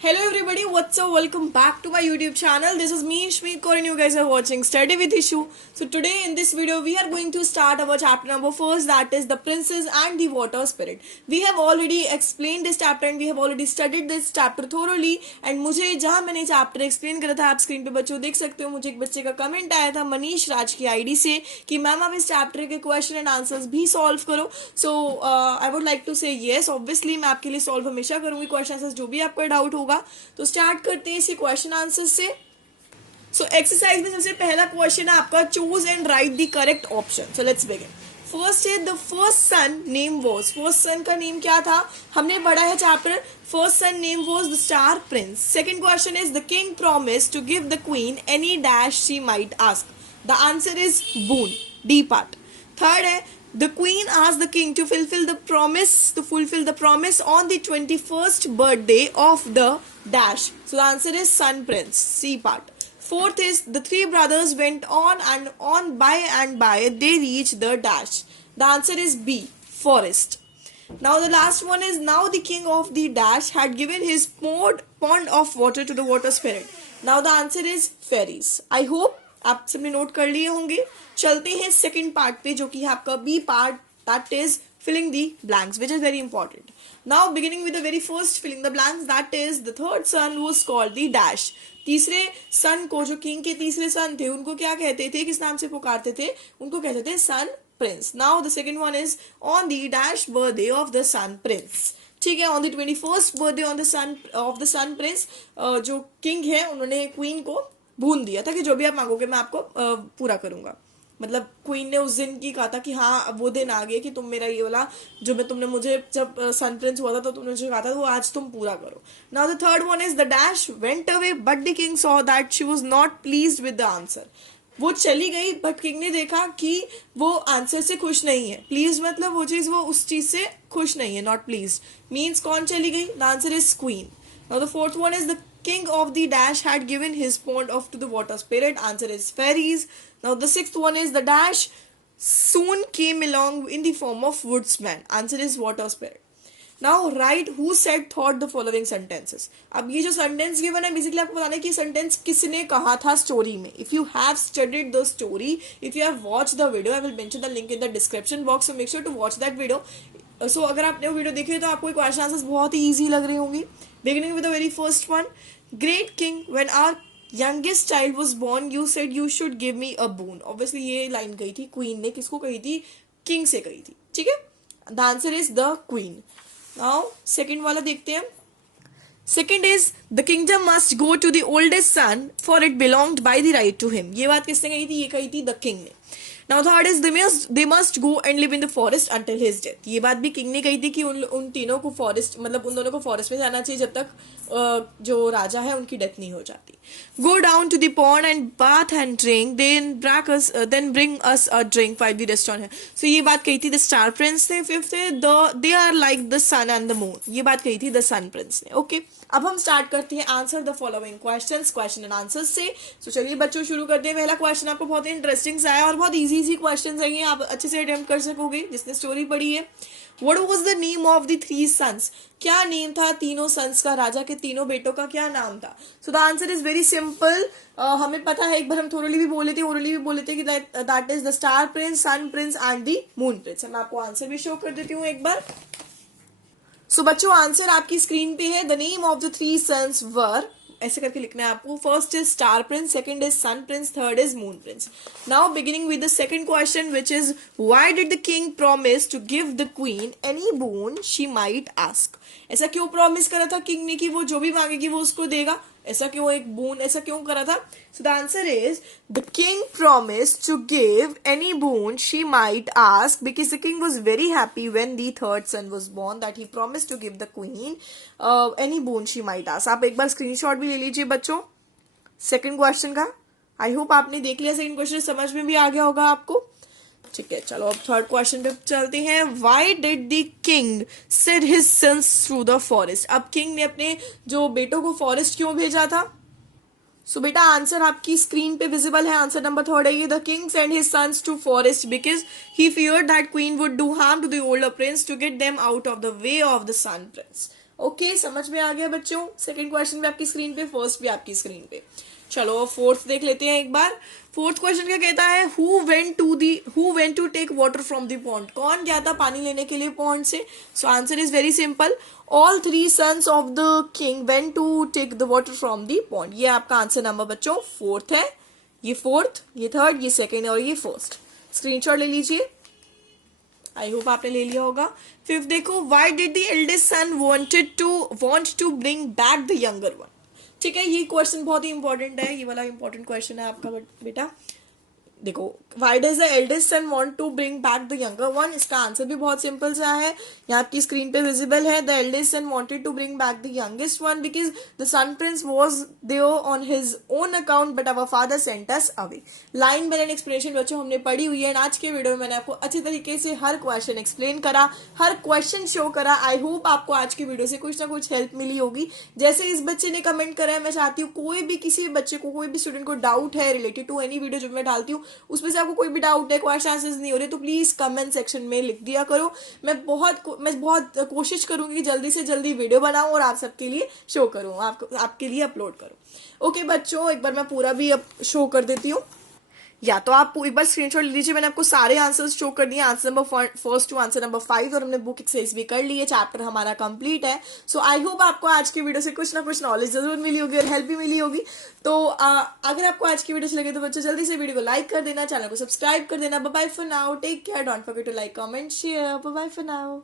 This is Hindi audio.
Hello everybody, what's up? Welcome back to my YouTube channel. This is me, Shmeet Kaur, and you guys are watching Study with Ishu. So today in this video, we are going to start our chapter number 4, that is the Princess and the Water Spirit. We have already explained this chapter and we have already studied this chapter thoroughly. And मुझे जहाँ मैंने चैप्टर एक्सप्लेन करा था, आप स्क्रीन पे बच्चों देख सकते हो, मुझे एक बच्चे का कमेंट आया था मनीष राज की आईडी से कि मैम आप इस चैप्टर के क्वेश्चन एंड आंसर्स भी सॉल्व करो. सो आई वुड लाइक टू से येस, ऑब्वियसली मैं आपके लिए सॉल्व हमेशा करूंगी क्वेश्चन आंसर्स जो भी आपका डाउट होगा. तो स्टार्ट करते हैं इसी क्वेश्चन आंसर से. सो एक्सरसाइज में सबसे पहला क्वेश्चन है आपका, choose and write the correct option. So let's begin. First है the first son name was. First son का नेम क्या था, हमने पढ़ा है chapter. First son name was the star prince. Second question is the king promise to give the queen any dash she might ask. The answer is boon, D part. Third है the queen asked the king to fulfill the promise on the 21st birthday of the dash. So the answer is sun prince, C part. Fourth is the three brothers went on and on by they reached the dash. The answer is B, forest. Now the last one is, now the king of the dash had given his pond of water to the water spirit. Now the answer is fairies. I hope आप सबने नोट कर लिए होंगे. चलते हैं सेकंड पार्ट पे जो कि है आपका B part, that is filling the blanks, which is very important. Now beginning with the very first filling the blanks, that is the third son was called the dash. तीसरे सन को, जो किंग के तीसरे सन थे, उनको क्या कहते थे, किस नाम से पुकारते थे, उनको कहते थे sun prince. Now the second one is on the dash birthday of the sun prince. ठीक है, on the 21st birthday on the son of the sun prince, जो किंग है उन्होंने क्वीन को भून दिया था कि जो भी आप मांगोगे मैं आपको पूरा करूंगा. मतलब क्वीन ने उस दिन की कहा था कि हाँ वो दिन आ गया कि तुम मेरा ये वाला जो मैं तुमने मुझे जब सन प्रिंस हुआ था तो तुमने जो कहा था वो आज तुम पूरा करो. Now the third one is the dash went away but the king saw that she was not pleased with the answer. वो चली गई बट किंग ने देखा कि वो आंसर से खुश नहीं है. प्लीज मतलब वो चीज, वो उस चीज से खुश नहीं है. नॉट प्लीज मीन्स कौन चली गई, the answer is queen. Now the fourth one is the king of the dash had given his pond off to the water spirit. Answer is fairies. Now the sixth one is the dash soon came along in the form of woodsman. Answer is water spirit. Now write who said thought the following sentences. अब ये जो sentence given है basically आपको बताना है कि sentence किसने कहा था story में. If you have studied the story, if you have watched the video, I will mention the link in the description box, so make sure to watch that video. So अगर आपने वो वीडियो देखी तो आपको क्वेश्चन आंसर्स बहुत ही ईजी लग रही होंगी. Beginning with the very first one. Great king, when our youngest child was born, you said you should give me a boon. Obviously ये लाइन कही थी क्वीन ने, किसको कही थी, किंग से कही थी. ठीक है, the answer is the queen. Now second वाला देखते हैं. Second is the kingdom must go to the oldest son for it belonged by the right to him. ये बात किसने कही थी, ये कही थी द किंग ने. Now third is they must go and live in the forest until his death. ये बात भी किंग ने कही थी कि उन तीनों को फॉरेस्ट, मतलब उन दोनों को फॉरेस्ट में जाना चाहिए जब तक जो राजा है उनकी डेथ नहीं हो जाती. Go down to the pond and bath and drink, then bring us a drink five the restaurant है. सो ये बात कही थी द स्टार प्रिंस ने. फिफ्थ है they are like the sun and the moon. ये बात कही थी द सन प्रिंस ने. ओके, अब हम स्टार्ट करते हैं answer the following question and answer से. सो चलिए बच्चों शुरू करते हैं. पहला क्वेश्चन आपको बहुत ही इंटरेस्टिंग सा है और बहुत इजी क्वेश्चन है, आप अच्छे से अटेम्प्ट कर सकोगे जिसने स्टोरी पढ़ी है. What was the name of the three sons? क्या नेम था तीनों सन्स का, राजा के तीनों बेटों का क्या नाम था. So the answer is very simple. हमें पता है, एक बार हम थोरली भी बोले थे, ओरली भी बोले थे कि that is the star prince, sun prince and the moon prince. मैं आपको आंसर भी शो कर देती हूँ एक बार. सो बच्चों आंसर आपकी स्क्रीन पे है. The name of the three sons were, ऐसे करके लिखना है आपको. First is star prince, second is sun prince, third is moon prince. Now beginning with the second question which is why did the king promise to give the queen any boon she might ask. ऐसा क्यों प्रॉमिस करा था किंग ने कि वो जो भी मांगेगी वो उसको देगा. ऐसा क्यों, एक बोन ऐसा क्यों करा था. So the answer is the king promise to give any boon she might ask because the king was very happy when the third son was born that he promise to give the queen any boon she might ask. आप एक बार स्क्रीनशॉट भी ले लीजिए बच्चों सेकंड क्वेश्चन का. आई होप आपने देख लिया सेकंड क्वेश्चन, समझ में भी आ गया होगा आपको. ठीक है, चलो अब थर्ड क्वेश्चन पे चलते हैं. Why did the king send his sons through the forest. अब किंग ने अपने जो बेटों को फॉरेस्ट क्यों भेजा था. सो बेटा आंसर आपकी स्क्रीन पे विजिबल है. आंसर नंबर थर्ड है ये. The king send his sons to forest because he feared that queen would do harm to the older prince to get them out of the way of the sun prince. Okay, समझ में आ गया बच्चों। सेकंड क्वेश्चन भी आपकी स्क्रीन पे, फर्स्ट भी आपकी स्क्रीन पे। चलो फोर्थ देख लेते हैं एक बार। फोर्थ क्वेश्चन क्या कहता है, who went to take water from the pond, कौन गया था पानी लेने के लिए पॉन्ड से। So answer is very simple, all three sons of the king went to take the water from the pond. ये आपका आंसर नंबर बच्चों फोर्थ है। ये फोर्थ, ये थर्ड, ये सेकेंड और ये फर्स्ट। स्क्रीनशॉट ले लीजिए, आई होप आपने ले लिया होगा। फिफ्थ देखो, why did the eldest son want to bring back the younger one. ठीक है, ये क्वेश्चन बहुत ही इंपॉर्टेंट है, ये वाला इंपॉर्टेंट क्वेश्चन है आपका बेटा। देखो, why does the eldest son want to bring back the younger one, इसका आंसर भी बहुत सिंपल सा है, यहाँ आपकी स्क्रीन पे विजिबल है। The eldest son wanted to bring back the youngest one because the sun prince was there on his own account but our father sent us away. Line by line explanation बच्चों हमने पढ़ी हुई है, आज के वीडियो में मैंने आपको अच्छी तरीके से हर क्वेश्चन एक्सप्लेन करा, हर क्वेश्चन शो करा। आई होप आपको आज की वीडियो से कुछ ना कुछ हेल्प मिली होगी। जैसे इस बच्चे ने कमेंट करा है, मैं चाहती हूँ कोई भी किसी भी बच्चे को, कोई भी स्टूडेंट को डाउट है रिलेटेड टू एनी वीडियो जो मैं डालती हूँ, उसमें से आपको कोई भी डाउट है, क्वेश्चन आंसर्स नहीं हो रहे, तो प्लीज कमेंट सेक्शन में लिख दिया करो। मैं बहुत कोशिश करूंगी कि जल्दी से जल्दी वीडियो बनाऊं और आप सबके लिए शो करूं, आपके लिए अपलोड करूं। ओके बच्चों, एक बार मैं पूरा भी अब शो कर देती हूँ, या तो आप एक बार स्क्रीनशॉट ले लीजिए। मैंने आपको सारे आंसर्स शो कर दिए, answer number first to answer number 5, और हमने बुक एक्सरसाइज भी कर ली है, चैप्टर हमारा कंप्लीट है। सो आई होप आपको आज की वीडियो से कुछ ना कुछ नॉलेज जरूर मिली होगी और हेल्प भी मिली होगी। तो अगर आपको आज की वीडियो अच्छी लगे तो बच्चों जल्दी से वीडियो को लाइक कर देना, चैनल को सब्सक्राइब कर देना। Bye bye for now, take care, don't forget to like, comment, share. Bye bye for now.